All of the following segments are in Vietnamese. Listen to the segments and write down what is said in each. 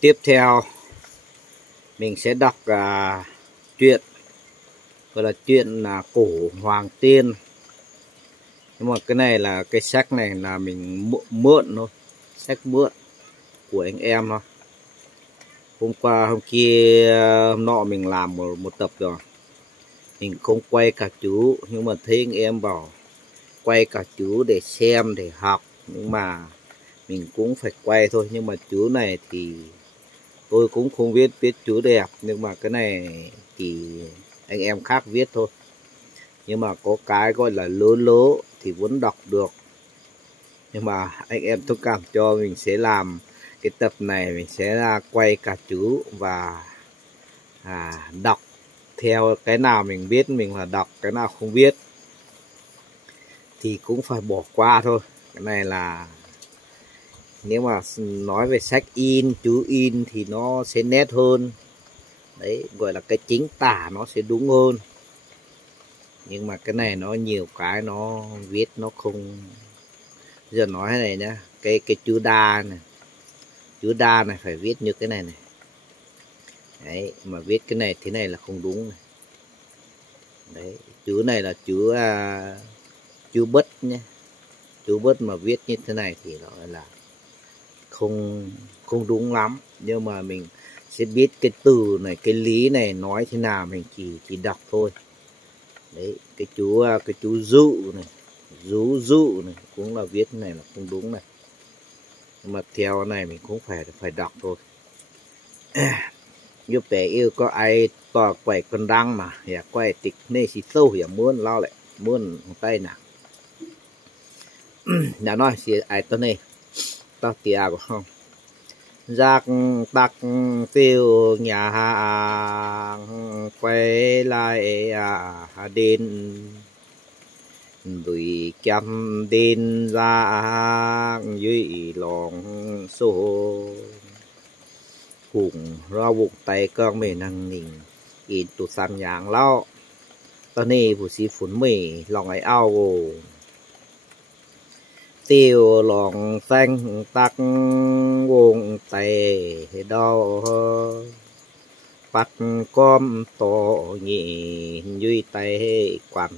Tiếp theo mình sẽ đọc chuyện gọi là chuyện cổ Hoàng Tiên. Nhưng mà cái này là cái sách này là mình mượn thôi, sách mượn của anh em thôi. Hôm kia hôm nọ mình làm một tập rồi, mình không quay cả chú, nhưng mà thấy anh em bảo quay cả chú để xem để học, nhưng mà mình cũng phải quay thôi. Nhưng mà chú này thì tôi cũng không viết chú đẹp, nhưng mà cái này thì anh em khác viết thôi. Nhưng mà có cái gọi là lố thì vẫn đọc được. Nhưng mà anh em thông cảm cho, mình sẽ làm cái tập này, mình sẽ quay cả chú và đọc theo cái nào mình biết mình là đọc, cái nào không biết thì cũng phải bỏ qua thôi. Cái này là nếu mà nói về sách in, chú in thì nó sẽ nét hơn. Đấy, gọi là cái chính tả nó sẽ đúng hơn. Nhưng mà cái này nó nhiều cái nó viết nó không. Giờ nói thế này nhá, cái chữ đa này, chữ đa này phải viết như cái này này. Đấy, mà viết cái này thế này là không đúng này. Đấy, chữ này là chữ bất nhé. Chữ bất mà viết như thế này thì nó là không đúng lắm. Nhưng mà mình sẽ biết cái từ này, cái lý này nói thế nào, mình chỉ đọc thôi. Đấy, cái chú dụ này, dụ này cũng là viết này là không đúng này. Nhưng mà theo này mình cũng phải đọc thôi. Như bé yêu có ai tỏ quẩy con đăng mà ya quay tịch nê xì sâu ya muốn lo lại muốn tay nào. Nhà nói xì ai tên này tao tia của không giặc tặc phiêu nhà hàng quay lại đến đuổi chăm đến ra dưới lòng số cùng ra buộc tay con mình năng nình in tụt sàn nhàng lao tao này phụ sĩ phun mì lòng ấy ao tiêu lòng xanh tắc vùng tay đau bắt com tổ nhị duy tay quạt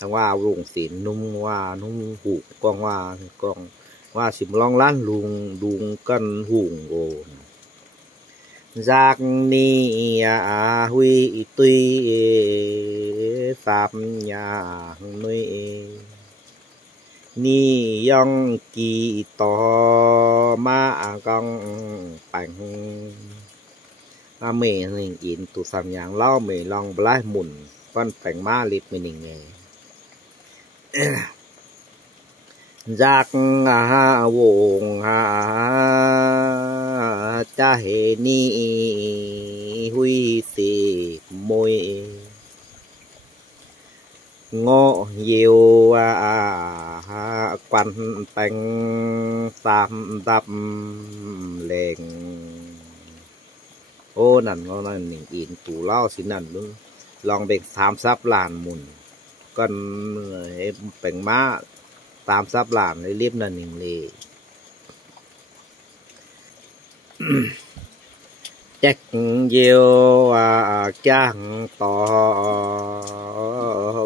thằng hoa vùng xỉn nung hoa nung hủ con hoa xỉm long lán lùng đùng cân hùng gồ giác ni huy tuy pháp nhà nuôi ni yong kỳ to ma gong bánh mẹ mình in tụ sàm nhàng lao mẹ lòng blai mùn con bánh ma lít mình nghe giác vùng cha hệ ni huy xì môi ngộ nhiều quan bánh tam đập lệnh ô nằn ngon là mình in tủ lao xin nằn luôn lòng bạch tam sắp làn mùn con bánh má tam sắp làn lấy liếp nằn mình lì chắc nhiều chàng tỏ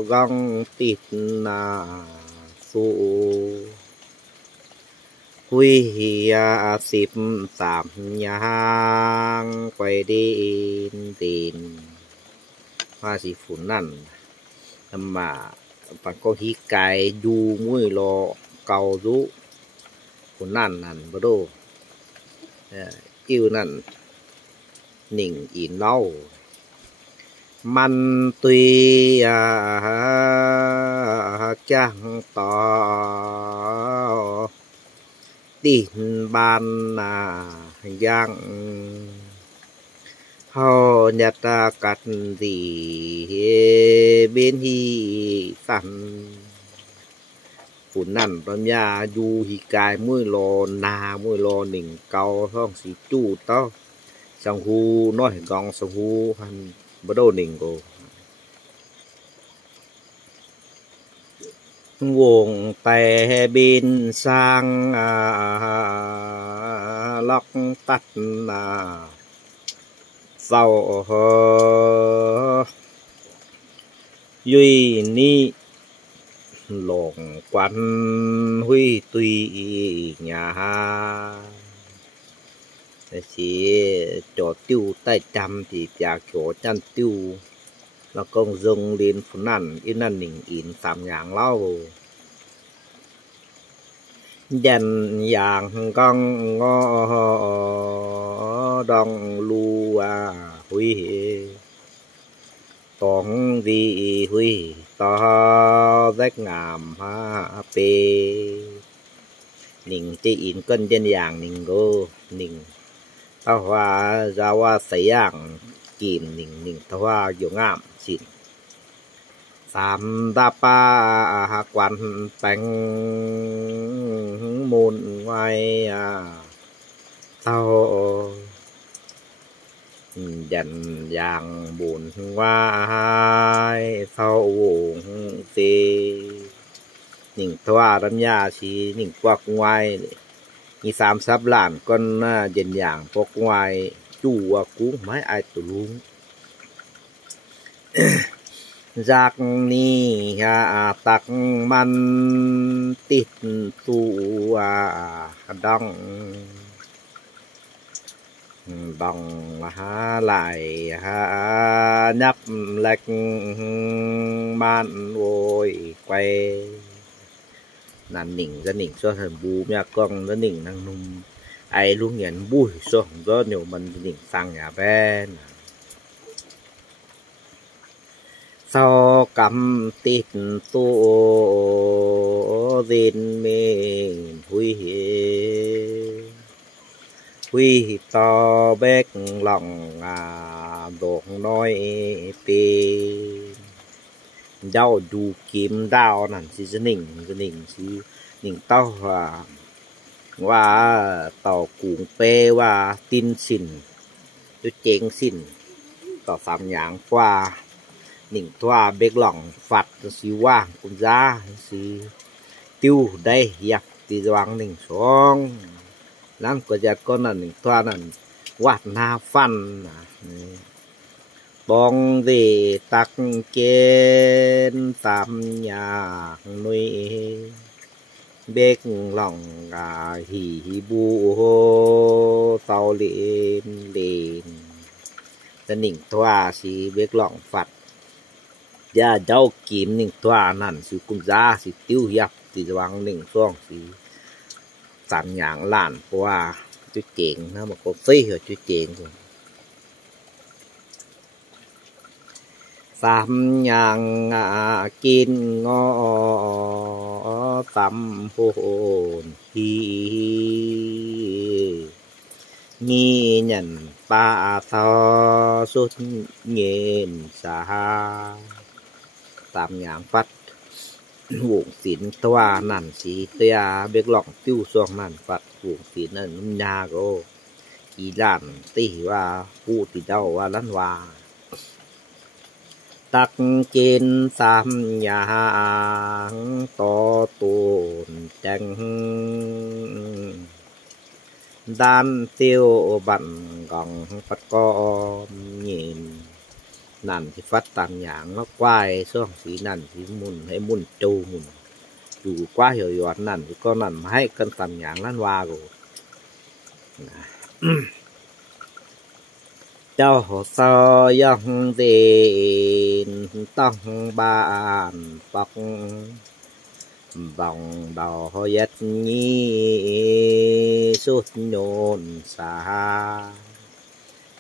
găng tít su huy xịp sạm nhang quay đi tìm hoa sĩ phủ nằn mà bạn có hí cái du mũi lo cầu rú phủ nằn nằn bơ đô yêu nằn nỉnh in lau man tuy chẳng tỏ tin ban giang họ nhật cắt gì bên hi sẵn phụ nằn trong nhà du hi cài mũi lo nỉnh cầu không xí chu tao xong hu nói gong xong hu han bắt đầu nỉnh cô nguồn tè bên sang lóc tắt là sau duy ni lộn quan huy tùy nhà chỉ cho tiêu tay chăm thì chả chỗ chăn tiêu là công dùng lên phun nằn in nằn nỉnh in sắm nhàng lau dần dạng con ngõ đong lu huy tòng gì huy to rách ngàm ha pê nỉnh chỉ in cân dân dạng nỉnh go nỉnh tao hoa ra hoa sấy dạng kìm nỉnh nỉnh tao hoa dùng ngạm xịn sam đa pa quan bánh môn ngoài tao dần dạng buồn ngoài sau tê nỉnh thoa đâm nhà chỉ nỉnh quạc ngoài như sam sắp làn con dần dạng quạc ngoài chủ cú mấy ai tụ luôn giác ni tắc man tít tu đong bằng lại nhấp lệch man ôi quay nàn nỉnh ra nỉnh cho thần bù nhà con ra nỉnh năng nung ai luôn nhận bùi so do nhiều mình nỉnh sang nhà bên sau cầm tít tu din mình huy to bét lòng đột nói pê đau đủ kiếm đau nè chỉ nỉnh chỉ nỉnh tao và tàu cuồng pê và tin xin tôi chén xin tàu phạm nhãn qua nỉnh thoa bét lòng phạt xí qua cũng ra xí tiêu đây dập thì doang nỉnh xuống lắm có giật con là nỉnh thoa là quạt na phân bong gì tắc trên tam nhà nuôi bét lòng hỉ bu tàu lên lên nỉnh thoa xí bét lòng phạt gia cháu kiếm nỉnh thoa nản sự cũng ra sự tiêu hiệp thì doang nỉnh xuống thì sắm nhãn làn qua chú chuyện nó mà có phí rồi chú chuyện rồi sắm nhãn kín ngõ tâm hồn hi nghi nhận ba tho suốt nhìn xa sắm nhãn phát vùng tín toa nản chỉ tia biết lòng tiêu xoong nản phật vùng tín ở nhà cô ý làn tỉ và phụ tỉ đâu và lăn hòa tắc trên sam nhà to tồn tranh đan tiêu bằng gòng phát con nhìn nằn thì phát tàn nhãn nó quay xuống thì nằn thì muốn hay muốn trâu muốn dù quá hiểu giọt nằn thì con nằn hay cân tàn nhãn lăn hoa rồi cho hồ sơ dòng tiền tông bàn bọc vòng đầu hơi nhất nhi suốt nhôn xa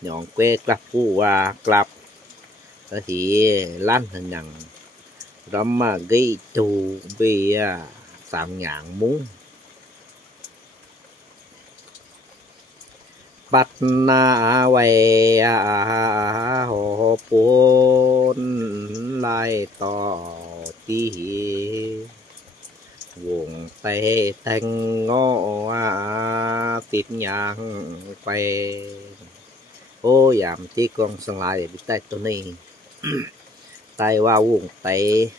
nhọn quê clap cua clap thì lan hình nhận đó mà gây tù vì sạm nhạn muốn bắt na quay hồ bốn lại tỏ tí vùng tây thanh ngõ tiếp nhang quay ô giảm tí con sang lại để biết tay tôi này tay vào vùng tây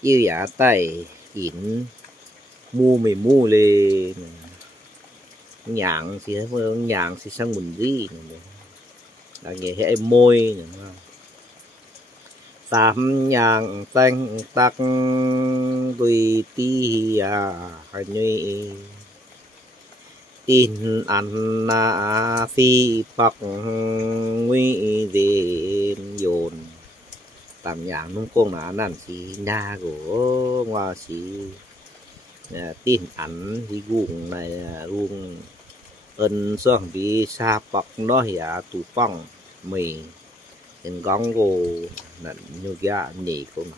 yêu giả tay in mu mì mu lên nhàng thì sang mình gì là nghe hệ môi tam nhàng tanh tắc tùy ti hay như tin ăn na phi bạc nguy đêm dồn tam nhàng nung công là nản xí na của hoa xí tin ăn thì guồng này guồng ân xoang bị sa bọc nó hiểu tụ phong mình hình gong gồ nặn như gà nhỉ cũng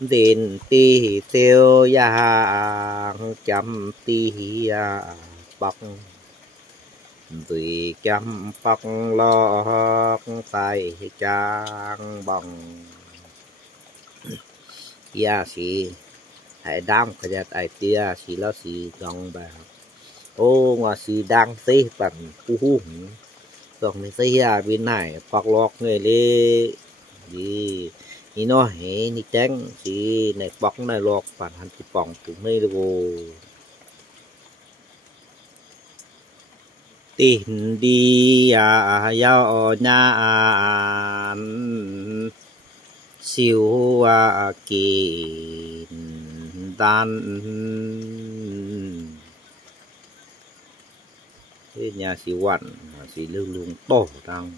đến ti tiêu ya chăm ti ya bọc vì chăm bọc lo tay trang bằng ya si hãy đam cái giật ai tia si lo si gong bà ô mà si đang tê bằng u còn mình thấy bên này bọc lọt người đi gì nó hệ ni trắng thì này bọc này lọt bản hành chụp bỏng từ đây rồi tìm đi giao nhà siêu kỳ đan nhà sĩ quản sĩ lưu lung tổ đang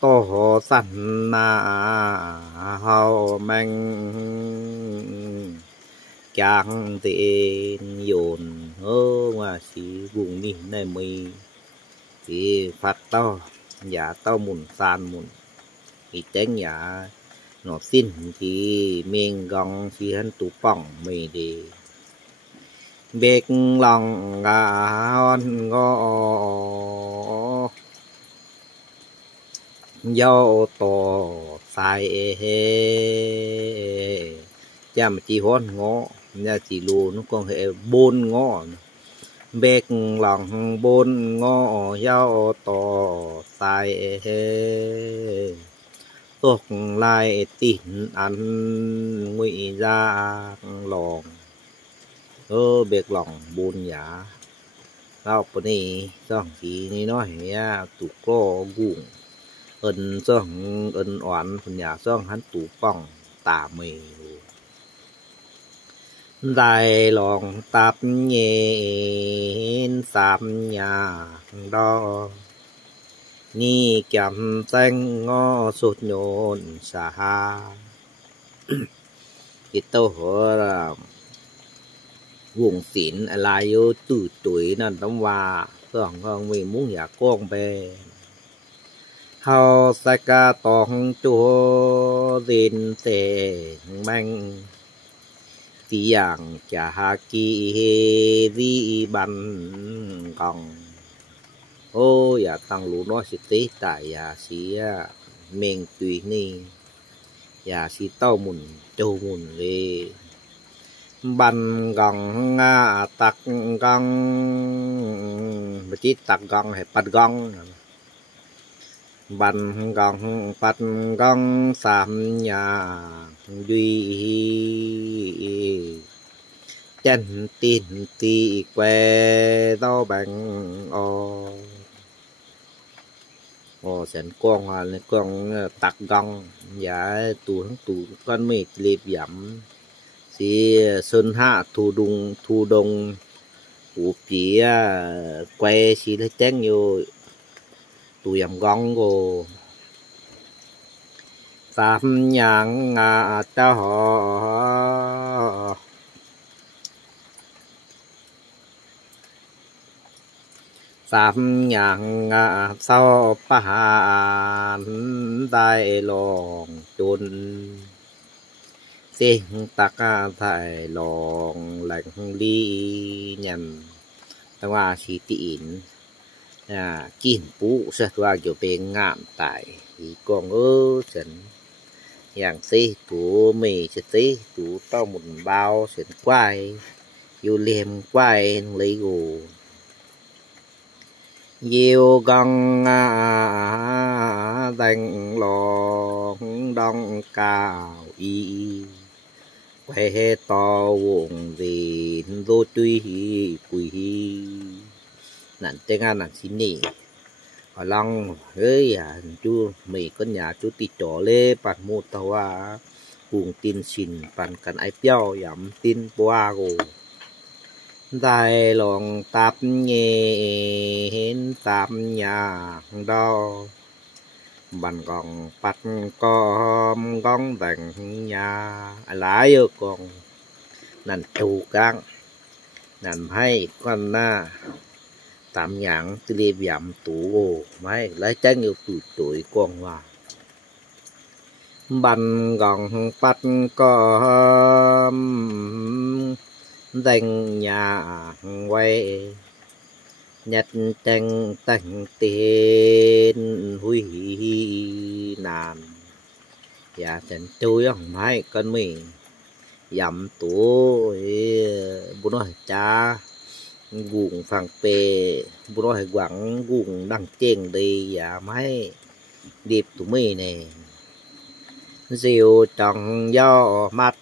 tổ hồ sẵn na hào manh chẳng tên dồn hơ mà sĩ vùng đi này mới thì phát to nhà tao mùn sàn mùn thì tránh nhà nó xin thì mình gong sĩ hân tụ bỏng mày để biết lòng ngon ngó dâu tổ sai cha mà chỉ hôn ngó nhà chỉ lù nó còn hệ bôn ngó biết lòng bôn ngó dâu tổ sai tuộc lại tin ăn ngụy ra lòng biết lòng buồn giả tao bữa nay xong thì nói tụ có guồng ân xong ân oán phần nhà xong hắn tụ phong tả mề đại lòng tạp nhẹ sạp nhà đó ni chậm xanh ngó sụt nhộn xa cái tao hỏi là vùng xỉn lại vô từ tuổi nên tấm hoa còn mình muốn nhà con bè hao sai ca tòng chúa đến tề mang tí dạng chả kỳ vi bằng còn ô ya tăng lũ nó sẽ tế tại ya sĩ mình tùy ni ya sĩ tao mùn châu mùn về ban gong tắc gong mà chỉ tắc gong hay bắt gong ban gong bắt gong sám nhà duy chân tin tì que đau bằng ô sẵn con hòa lên con tắc gong giá tù con mệt liệp giảm thì sơn hạ thu đông của chỉ quay xí lấy chén nhiều tụi em gong cô tam nhang cho họ tam nhang sau pa đại lòng chôn xin tắc thải lòng lạnh đi nhằm tăng hoa xí tịn kín bú sẽ qua kiểu bên ngạm tại thì còn ơ sẵnอย่างซีตูมีสติตูต้องหมุนเบาเสียนควายอยู่เลียมควายเลยกูnhiều găng đánh lòng đông cao y quay to vùng gì vô tuy quỷ nạn tên ăn nạn xin nỉ ở long ơi chú mày con nhà chú tì trỏ lê bạn một tàu cùng tin xin bạn cần ai béo giảm tin boa gồ đại lòng tạp nhẹ hến tạp nhà đo bạn còn bắt con gong đành nhà lái yêu còn nàn chủ căng nàn hay con na tạm nhãn từ đi giảm tủ máy lấy trái nhiều tuổi con hòa bàn gòn bắt có dành nhà quay nhật tranh tành tiền huy nàn và chân chui không máy con mình giảm tủ bố nói cha guồng phẳng pê bố nói quảng guồng đằng trên đi và máy điệp tụi mì này diều trong gió mắt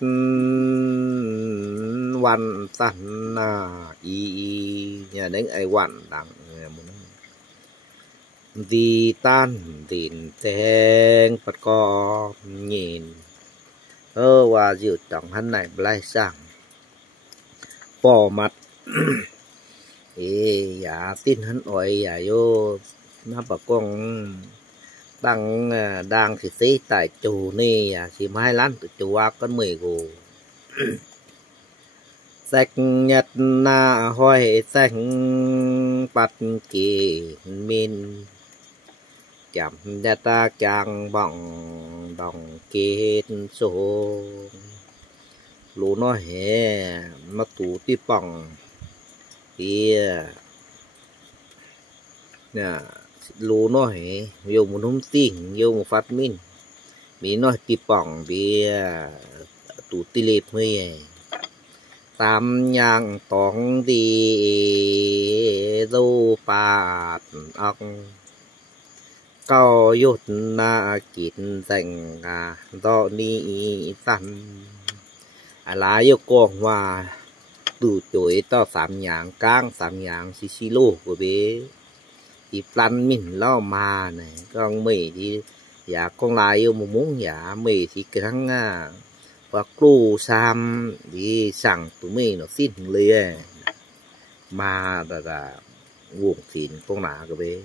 วันสันอีnhà đến ai quan đặng vì tan tiền tên bắt có nhìn và diều trong hắn này lại sang bỏ mặt dạ tin hắn ỏi dạ vô nó bà con đang thì xí tại chủ này thì mai lán từ chủ con mười gù sạch nhật na hoài xanh bắt kỳ min chạm nhà ta chàng bằng đồng kết số lũ nó hè mà tủ tí bằng thì nè lũ nó hè dùng một hôm tin dùng một phát min vì nó tí bằng vì tủ tí lệp hơi tam nhang tòng đi dâu bát ốc cao yốt na kín dành do ni săn lá yêu con hòa từ chuối to sám nhang cang sám nhang xí lô của bé thì plan mình lo mà này con mày thì dạ con lại yêu một muốn dạ mày thì cái thằng và c루 sam điสั่งtụi mình nó xin liền mà là nguồn tiền con nã cái bé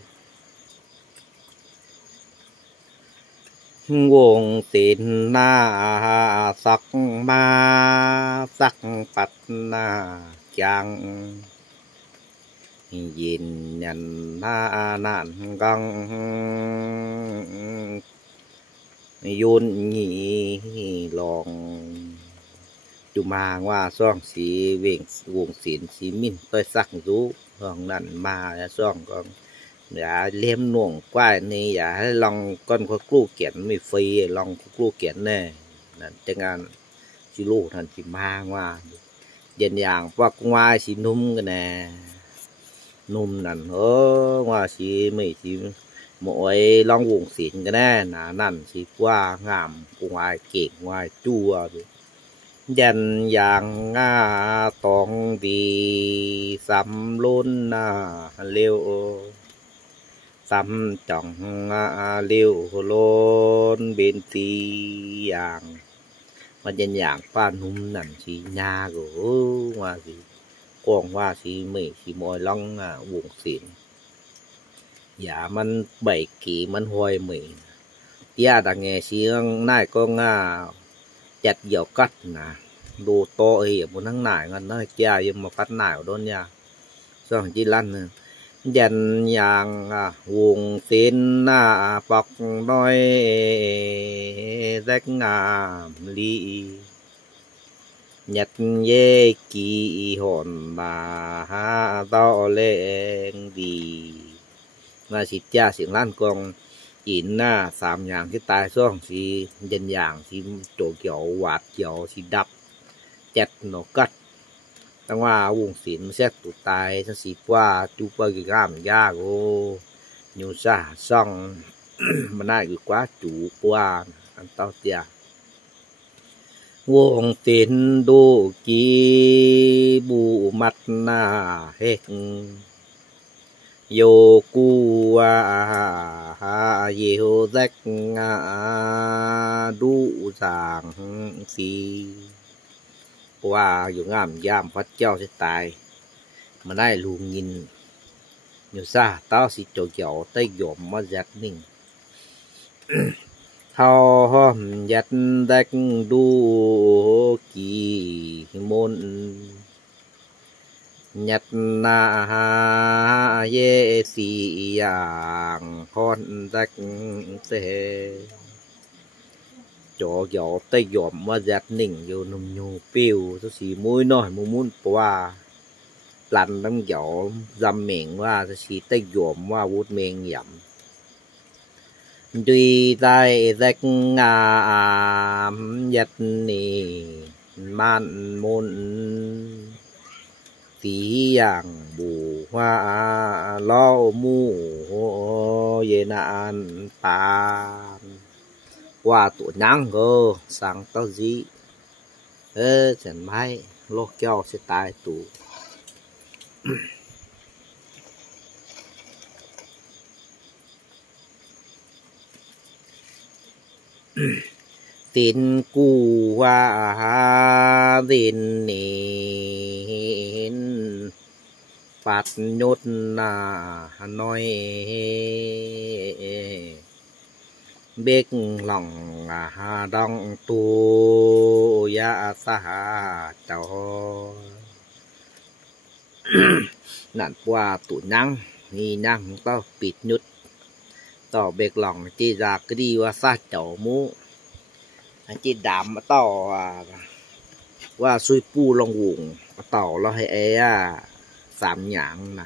nguồn tiền na sắc ma sắc bát na chẳng nhìn nhận na nạn găng yun nhị lòng chủ mà qua xoong xí viện nguồn xỉn xí min tôi sắc rú hòn nằn mà xoong con đã liêm nuông quay này đã lòng con có clu kiện mới phi lòng có clu kiện này nè chẳng hạn chỉ lù thành chỉ ma qua dân dạng qua ngoài xí num cái nè num nằn hớ qua xí mấy xí mỗi long vùng xịn cái này là nằn xí qua ngàm ngoài kiện ngoài chua dân dạng tòng vì sắm luôn liêu sắm trọng liêu luôn bên tí dạng mà dân dạng pha num nằn xí nhà của ngoài gì còn qua xí mấy xí mỗi long vùng xịn dạ mình 7 ký mình hoài mì ya đã nghe xiên này con chặt dầu cắt nè đồ to ấy một tháng này ngon nó chia nhưng mà phát nào đó nha xong chỉ lăn dần nhàng vùng tên bọc đôi rách ly nhật dê kỳ hồn bà to lên vì mà xịt cha xịt lan con chín sám nhàng cái tai xong xí dân dạng xí chỗ kiểu quạt kiểu xí đập chặt nó cắt tăng hoa vùng xịn xét tụt tai nó xí qua chú qua cái gam da của nhiều xa xong mà này cứ quá chủ qua ăn tao tia vùng tiền đồ ký bù mặt hết Yo cu yêu rách đủ giảng phi qua dùng ngàm giam phát trao sẽ tài mà nay luôn nhìn nhiều xa tao sẽ cho dạo tay dòm mà giặt mình hao hôm giặt rách đủ kỳ môn nhật na ye si yang con rách thế chỗ gió tay dòm mà giặt nỉnh vô nằm nhô piu tôi xì mũi nói muốn qua lăn đâm gió dầm miệng qua tôi xì tay dòm qua vút miệng nhậm tuy tay rách giặt nì man môn tí yang bù hoa lo mu ye nan pan qua tụ nắng cơ sang tao gì chẳng may lo keo sẽ tài tụ tin cu hoa tin nín phát nhốt Hà Nội biết lòng đông tu ya sa cháu nạn qua tụ năng nghi năng tao bịt nhút tao biết lòng chỉ ra cái đi qua sa cháu mu chỉ đám tao qua xuôi pu long vùng tao lo hay sám nhang nè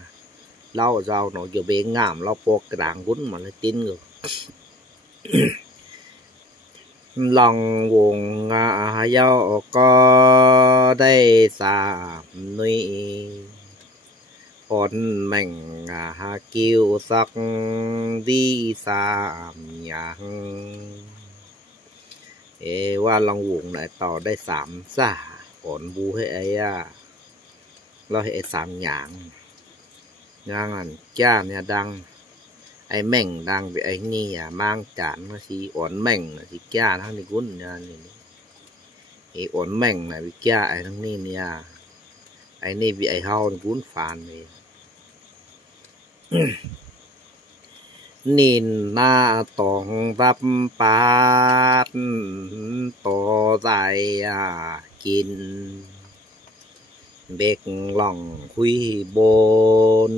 lau rau nó giờ bé ngảm lau po cái đảng quấn mà nó tin người lòng vùng giao có đây sám nuôi con mình kêu sắc đi sám nhang qua lòng vùng này tỏ đây sám xả còn bu hệ lo hệ sám nhang ngang anh cha nhà đang ai mèn đang bị ai ni mang chán nó chỉ ổn mèn là chỉ cha thằng này cuốn nhà này ổn mèn này bị cha ai thằng này nha ai này bị ai hao cuốn phàn này nhìn na tòng vấp bát to dài kín biết lòng huy bồn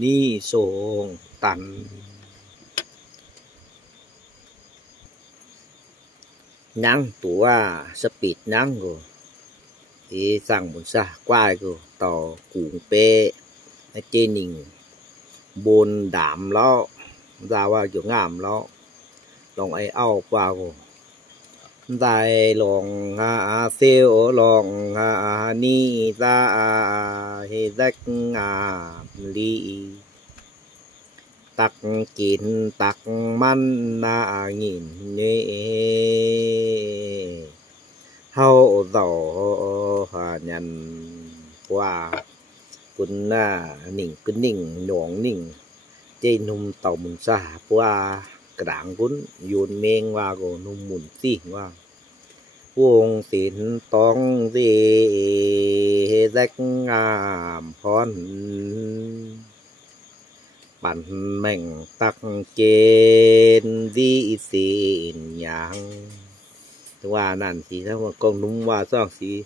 ni sông tần nắng tủa sắp bịt nắng rồi thì sang một xa quay rồi tàu cuồng pe trên nhìn bồn đảm lo ra qua chỗ ngàm lo lòng ai ao qua rồi đại lòng siêu lòng ni ra he rách li tắc kín tắc man nhìn nhẹ hậu dầu nhận qua quân nỉnh cứ nỉnh nhỏng nỉnh trên nung tàu mùn xa qua cái đảng vốn yun men qua rồi nung mùn xì qua vuông tín tông gì rách phòn bản mệnh tắc trên đi xin nhang qua nàn thì sao mà con nung qua sao thì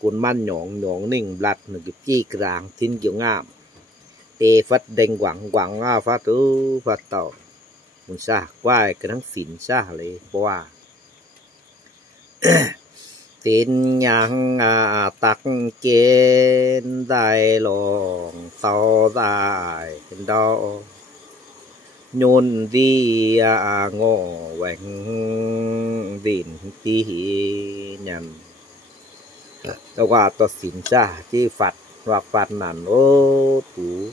cuốn man nhỏng nỉnh lặt một cái chi càng xin kiểu ngạm tê phát đánh quảng phát phát tàu muốn xa qua cái thằng xỉn xa lấy qua tin nhang tắc trên dài lòng sau dài đó nhôn đi ngõ vành vịn tí nhận đâu qua to xỉn xa chứ phạt hoặc phạt nản ô tú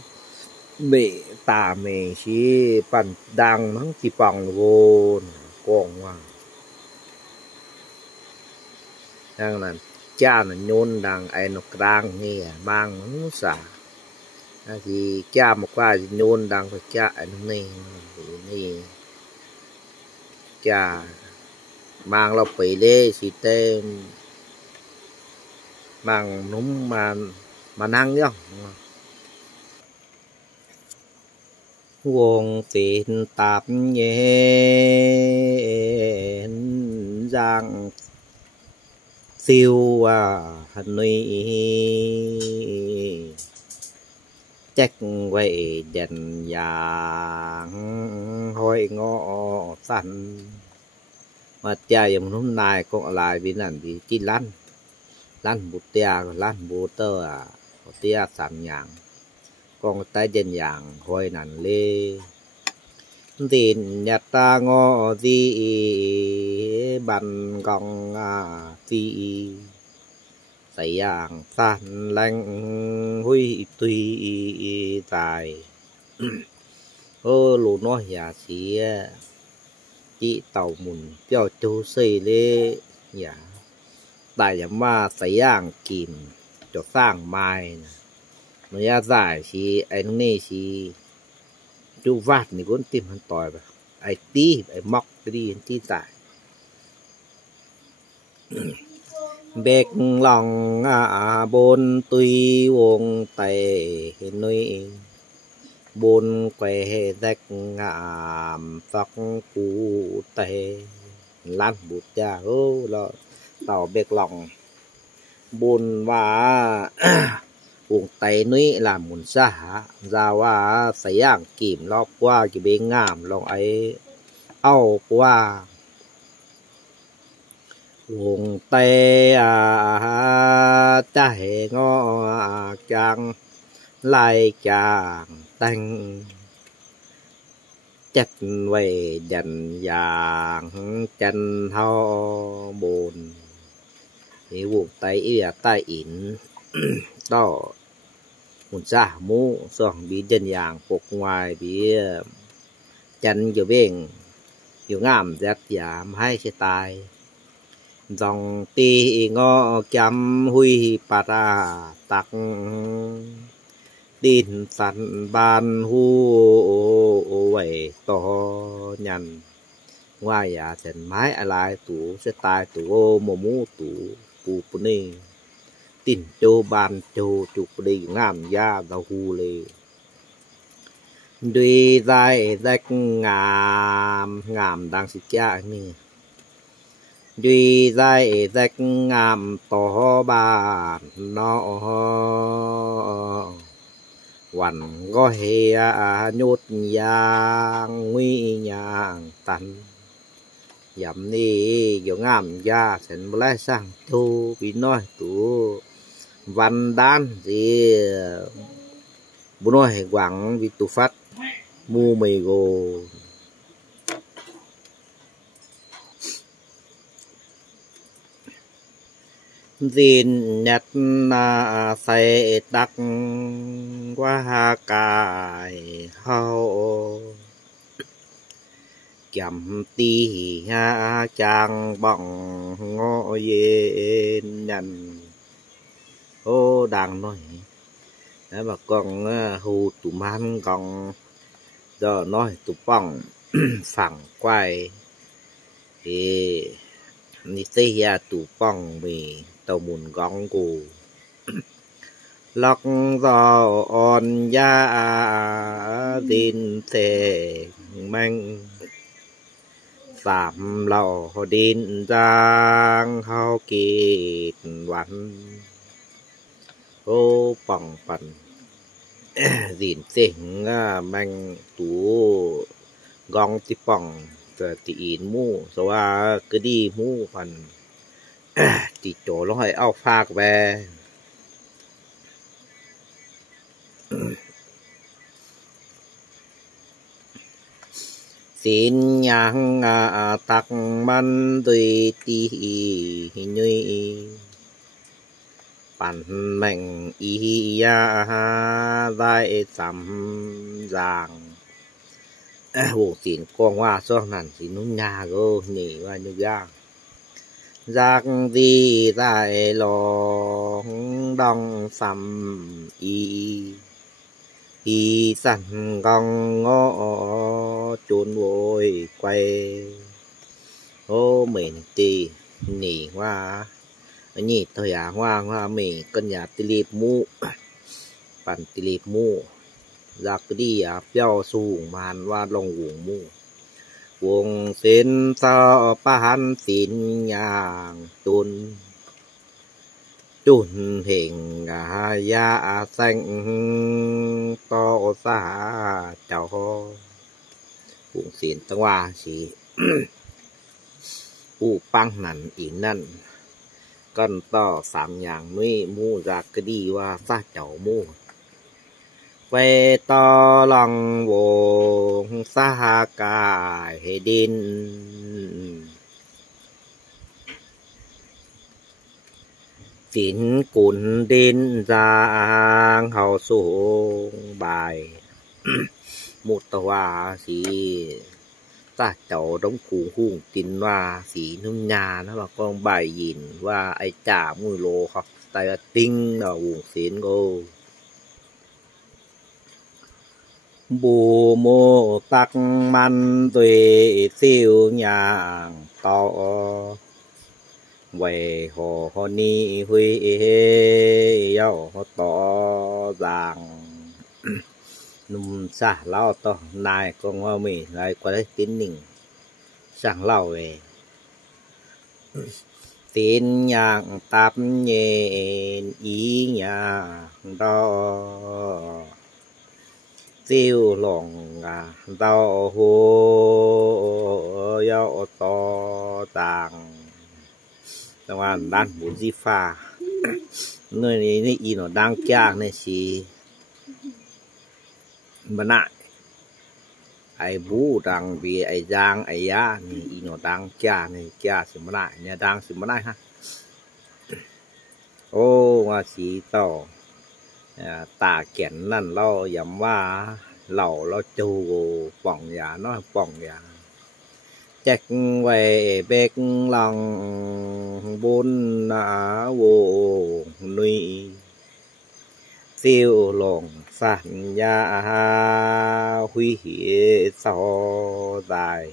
mẹ ta mẹ chỉ bàn đang nó chỉ bằng vô còn mà đang là cha nó nhôn đang ai nó đang nghe mang nó xả thì cha một qua nhôn đang phải cha ở này này cha mang lọc bị lê thì tên mang núm mà năng nhá nguồn tiền tạp nhẹ giang siêu hình nuôi chắc vậy dần dạng hồi ngõ sẵn mà cha giống hôm nay cũng lại vì lần thì chỉ lăn bút tia lăn bút tơ tia sẵn nhàng con tay dần dạng hồi nản lê tin nhật ta ngõ gì bàn gong gì thấy dạng tan lanh huy tùy dài ô lù nói nhà chị tàu mùn tiêu chú xây lê nhà tại nhà mà thấy dạng kìm cho sang mai nó ra giải thì anh này thì chú vạt thì cũng tìm hắn tỏi vào ai tí ai móc cái đi tí giải bẹc lòng bồn tuy wong tay nuôi bồn quẻ rách phật cú tay lan bút cha ô là tàu bẹc lòng bồn và wong tay nuôi làm muốn xa raว่าใส่ย่างกิ่มรอบว่าจะเบงงามลองไอ้เอาว่า nguồn tê chạy ngõ chàng lại chàng tanh chất về dần dạng chân ho buồn thì nguồn tê là tay in đó nguồn xa mu xong bị chân dạng phục ngoài bị chân cho bên nhiều ngàm rất giảm hay sẽ tài dòng ti ngõ chăm huy bà ra tắc tin sẵn ban hu vậy to nhằn ngoài à sen mái lại tủ sẽ tài tủ ô mồ mũ tủ phụ phụ nê tin châu ban châu chụp đi ngàm da đầu hu lê duy dài rách ngàm đang xịt cha nè duy dài rách ngàm to bàn nó quằn gói nhốt giang nguy nhàng tần dầm đi kiểu ngàm da sen bላይ sang thu vì nói tủ văn đan thì bố nói quảng vì tủ phát mua mì gồ din nhật say đắc qua cài hậu chậm ti chàng bằng ngõ yên nhận ô đang nói đấy mà con hù tụ man còn giờ nói tụ bằng phẳng quay thì ni tây ya tụ bằng mì tàu mùn gong cù lọc giò on ya tin thể manh phạm lò din giang hao kỳ văn ô bằng phần dìn tình manh tú gong tí bằng tí in mu so cứ đi mu phần tí chỗ nó hay ao phạc về xin nhang tắc man tùy tí nhuy bản mệnh ý đại sắm giang bộ tiền con hoa so nản thì nó nhà cơ nhỉ và như giang giặc gì tại lò đông sắm ý y sẵn gong ngõ chốn vội quay ô mình tì nỉ hoa nhị thời hoa hoa mình cân nhà tì liệp mu bản tì liệp mu ra cái đi béo sùng màn hoa lòng vùng mu vùng xin sao pa hắn xin nhàng chôn chun hình ya xanh to xa chào cũng xin tăng hoa chỉ u băng nằn ý nằn con to sám nhàng nuôi mu ra cái đi qua xa chào mu về to lòng vô xa cả hệ đinh tín cún đến ra hào xuống bài một tàu hoa thì ta cháu đóng cú hùng tín hoa thì nông nhà nó là con bài nhìn và ai trả mùi lô hoặc tay tinh ở vùng xến cô bù mô tắc man tuệ siêu nhàng to về hồ hồ ni huy yêu to ràng num xa lao to này con hoa mì lại qua đấy tín nỉnh sang lao về tín nhàng tạp nhẹ ý nhàng đó tiêu lòng đau hồ yêu to ràng các bạn đang muốn gì pha nơi này y nó đang cha này chỉ mà lại ai bú đang vì ai giang ai á này y nó đang cha này cha sẽ mà lại nhà đang sẽ mà lại ha ô mà chỉ tỏ tà kén năn lo dámว่าเราจูป่องยาเนาะป่องยาchắc về bếp lòng bốn vô nuôi siêu lòng sản nhà huy sau dài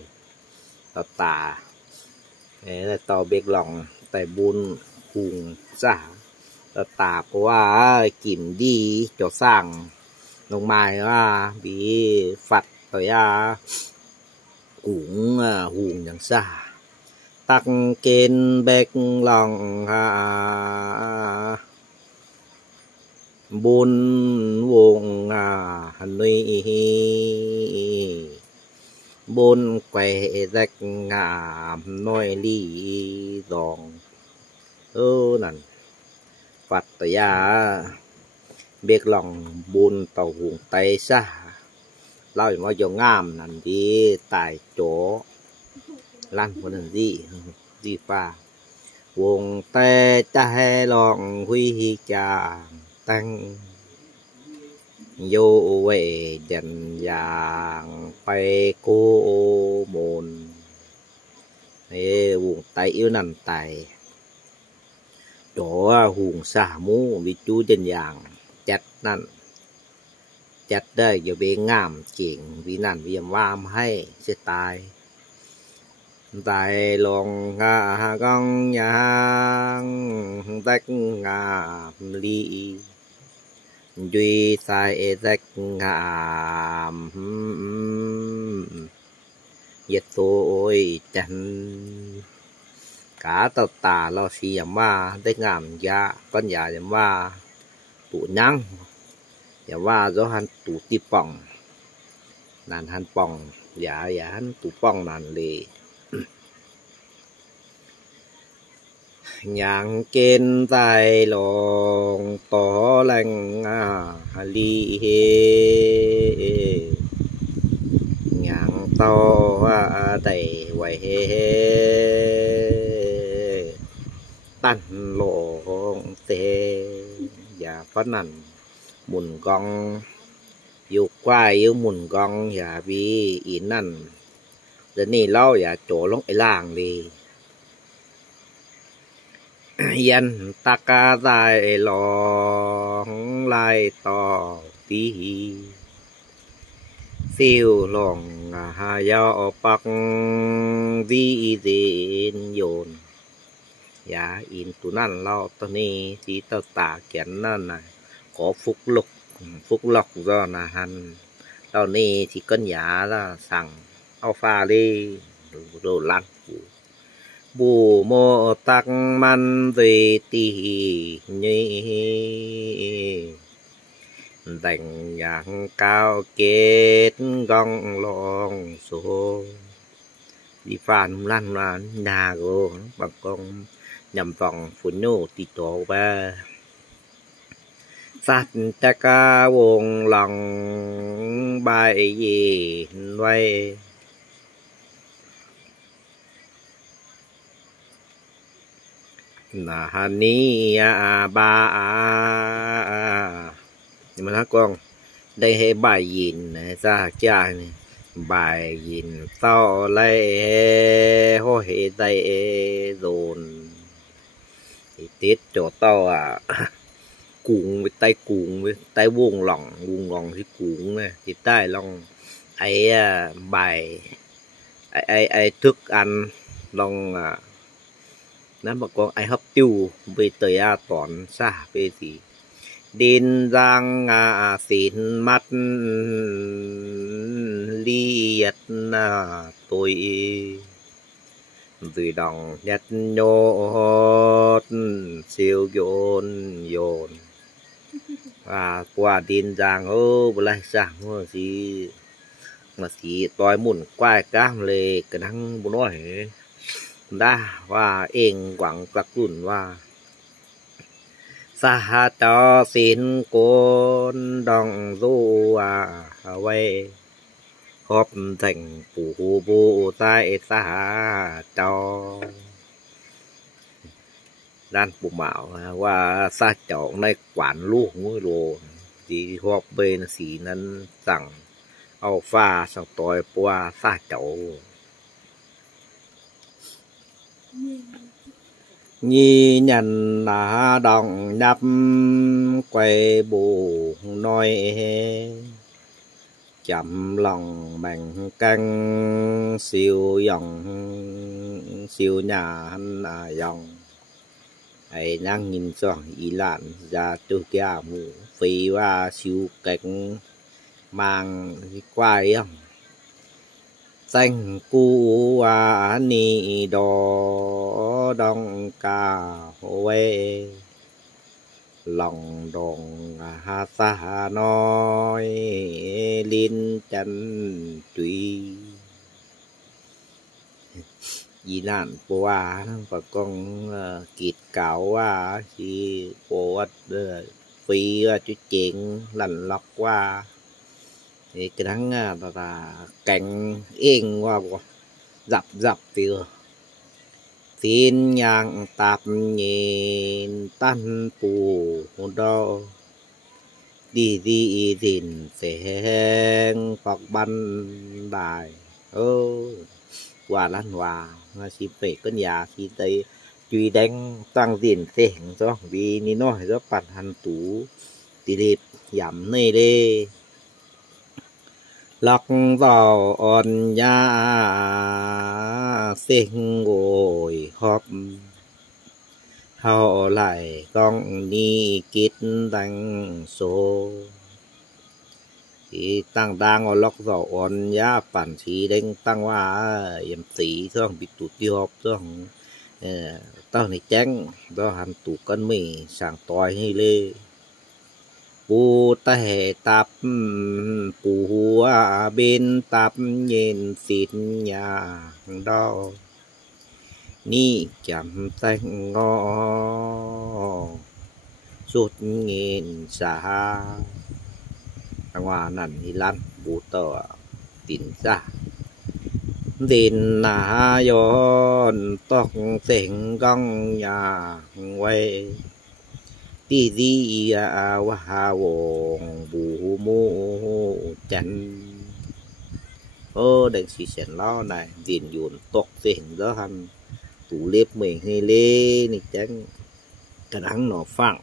tà là tàu bếp lòng tại bốn hùng giả tà quá kiểm đi cho sang nông mai bị phạt tới cũng hùng chẳng xa tắc kên bếc lòng bốn vùng nuôi bốn quay rạch nói ly giòn nằn phạt tới bếc lòng bốn tàu hùng tay xa lao mà cho ngam nằn đi tại chỗ lăn một lần gì pha vùng tê cha lòng huy chàng tăng vô về dần dàng bay cô mồn vùng tay yêu nằm tại chỗ hùng xả mũ vì chú dần dàng chặt năn chặt đây giờ bị ngam chuyện vì năn vì vam hay sẽ tài tại lòng con nhang tách ngàm ly duy sai tách ngàm giật tôi chẳng cả tàu tà lo xì dầm ma tách ngàm giá con già dầm ma tụ nhang dầm ma do hắn tụ ti pòng nàn hắn pòng giả hắn tụ pòng nàn lì nhang trên tay lòng tỏ lành ly nhang to đầy quay tan lộn tê và phát nằn mùn gong yêu quay yêu mùn gong và vì ý nằn đến này lâu và chỗ lông ấy làng đi dân ta ca dài lòng lại tỏ tí siêu lòng hà giao bắc vi đến yồn giá in tu nan lao tao ni chỉ tao tả kiến này có phúc lộc do là hành tao ni chỉ cân giá là sẵn alpha đi đồ lăn bù mô tắc man về tì nhi dành nhang cao kết gong lòng số đi phản lăn là nhà của bằng con nhằm vòng phụ nhô tì tổ ba sát ta ca vòng lòng bài gì vậy là hani ba nhưng mà con đây hệ bài nhìn ra cha này bài nhìn to lấy hô hệ đây dồn thì tiết chỗ tao cuồng với tay buông lỏng thì cuồng này thì tay lòng ấy bài ấy thức ăn lòng nó mà con ai hấp tiêu về tới toàn xa về gì đến giang xin mắt liệt tôi rồi đồng nhất nhốt siêu dồn và qua đến giang lại sang mà chỉ tôi muốn quay cam lệ cái năng muốn nói đa và eng quảng các tuần và sa cho xin con đồng du về họp thành phủ bộ tại sa cho đan phụ mạo và sa chọn này quản luôn ngôi đồ thì họp bên xí nên rằng ao pha sau tối qua sa chậu nhi nhận là đồng nhập quay bù nói chậm lòng bằng căng siêu nhà dòng ấy đang nhìn xong ý lạn ra tôi kia mù phi và siêu cảnh mang quay không xanh cu ni đỏ đông ca huê lòng đồng hà sa nói liên chân tùy dị nạn qua và con kiệt cáo thì bộ phi chú chuyện lành lọc qua thì cái thằng là cảnh yên qua dập thì xin nhang tạp nhìn tan phù đo đi dìn sẽ phật ban đài qua lan hòa chỉ phải con nhà chỉ thấy truy đánh tăng tiền tiền do vì ni nói do bản hành tú tỷ lệ giảm này đi lọc vào on nhà sinh ngồi họp họ lại con đi kết đánh số thì tăng đang ở lọc vào on nhà bản chỉ đánh tăng hoa em tí thôi bị tụt đi họp thôi tao này tránh do hành tụ cân mì sáng tối hay lê bù ta hệ tạp bù bên tạp nhìn xin nhà đó ni chậm xanh ngó suốt nghìn xa ngoài nằn thì lăn bù tờ tín ra đến là yon tóc xẻng găng nhà quay tí gì hoa vòng bù mô chân đừng xì xẻn lo này tiền dùn tóc xẻng đó hành tủ liếp mình hay lê này chẳng cái đắng nó phẳng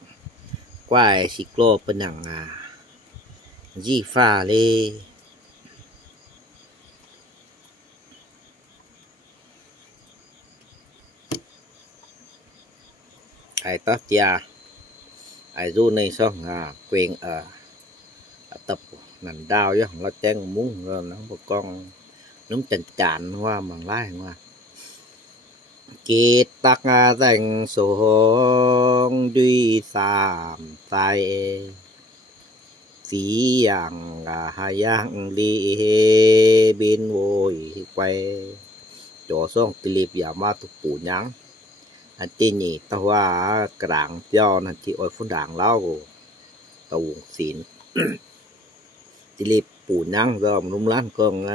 quay xì clô bên đằng gì pha lê ai tóc cha ai du này xong quyền ở tập nằm đau với nó chen muốn rồi nó một con nó chành chàn hoa bằng lái hoa kết tắc dành số duy sàm tay phí yang hai yang đi bên ngồi quay chỗ xong clip giả ma tục phủ nhắn anh tin nhỉ tao hoa cảng cho anh chị ơi phun đảng lao tàu xịn clip phủ nhắn rồi nung lăn con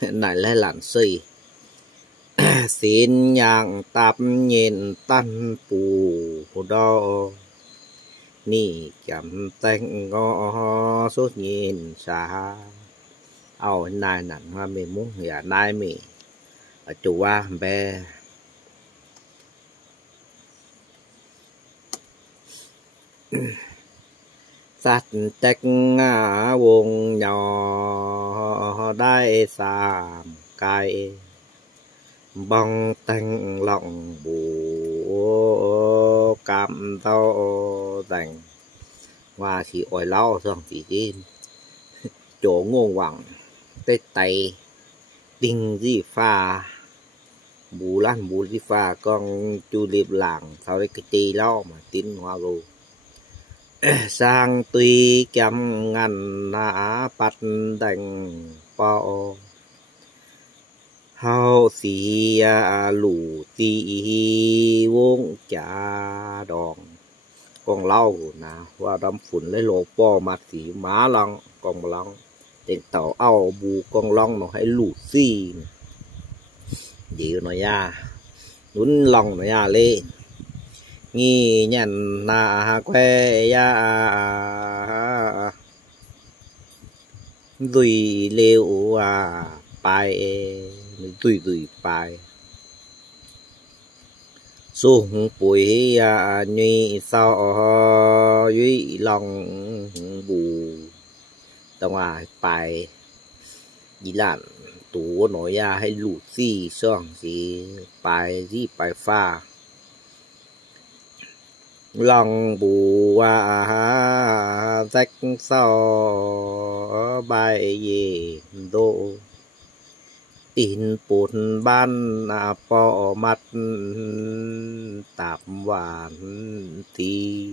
này lại lặn xây xin nhang tạp nhìn tan phủ đo ni chậm tay ngó suốt nhìn xa ao này nặng hoa mình muốn nhà nay mình ở chủ qua bé sát trách vùng nhỏ đại sàm cài bong tanh lòng bù cam tao dành và chỉ ỏi lau xong chỉ đi chỗ ngô quẳng tê tay tinh gì pha bù lan bù gì pha con chu liệp làng sau đấy cái tì lau mà tin hoa gù sang tuy chăm ngăn nã bắt đành bao hao xì lù tì vốn chả đòn con lau nà và đâm phun lấy lô po mặt xì má lăng con lăng trên tàu ao bù con long nó hay lù xì gì nó ya nún lòng nó ya lên nghi nhận là quê ya rồi liệu bài tùy bài xuống bụi như sao dưới lòng bù tao bài gì làm tủ nói ya hay lụt gì xong gì bài pha lòng bù rách sau bài gì độ tin bột ban bỏ mặt tạp hoàn thì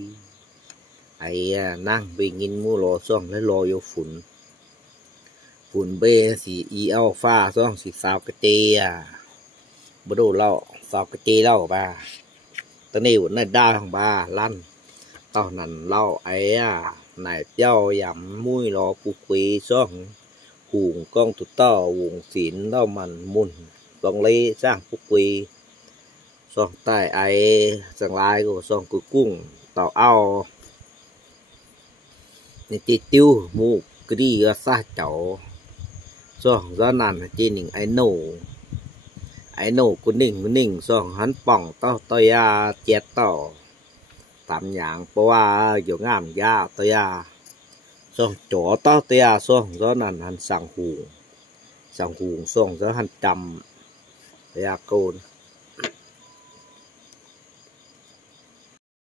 ấy năng bị nhìn mua lò xong lấy lò vô phun bê thì y alpha xong thì sao cái tê bữa đồ lọ sao cái tê lọ bà tao này vẫn là đa thằng bà lăn tao nằm lau ấy này tiêu giảm mùi lò phụ quý xong hùng con tụt tao hùng xỉn đâu màn mùn con lấy sang phụ quý xong tại ấy sang lai của xong cuối cùng tao ao nên tiêu mù cái đi xa cháu xong do nàn trên những ai nổ của ninh xong hắn bỏng tao tôi chết tao tạm nhàng qua chỗ ngàm ra tôi xong chỗ tao tôi xong do nàn hắn sang hùng xong do hắn trầm tôi côn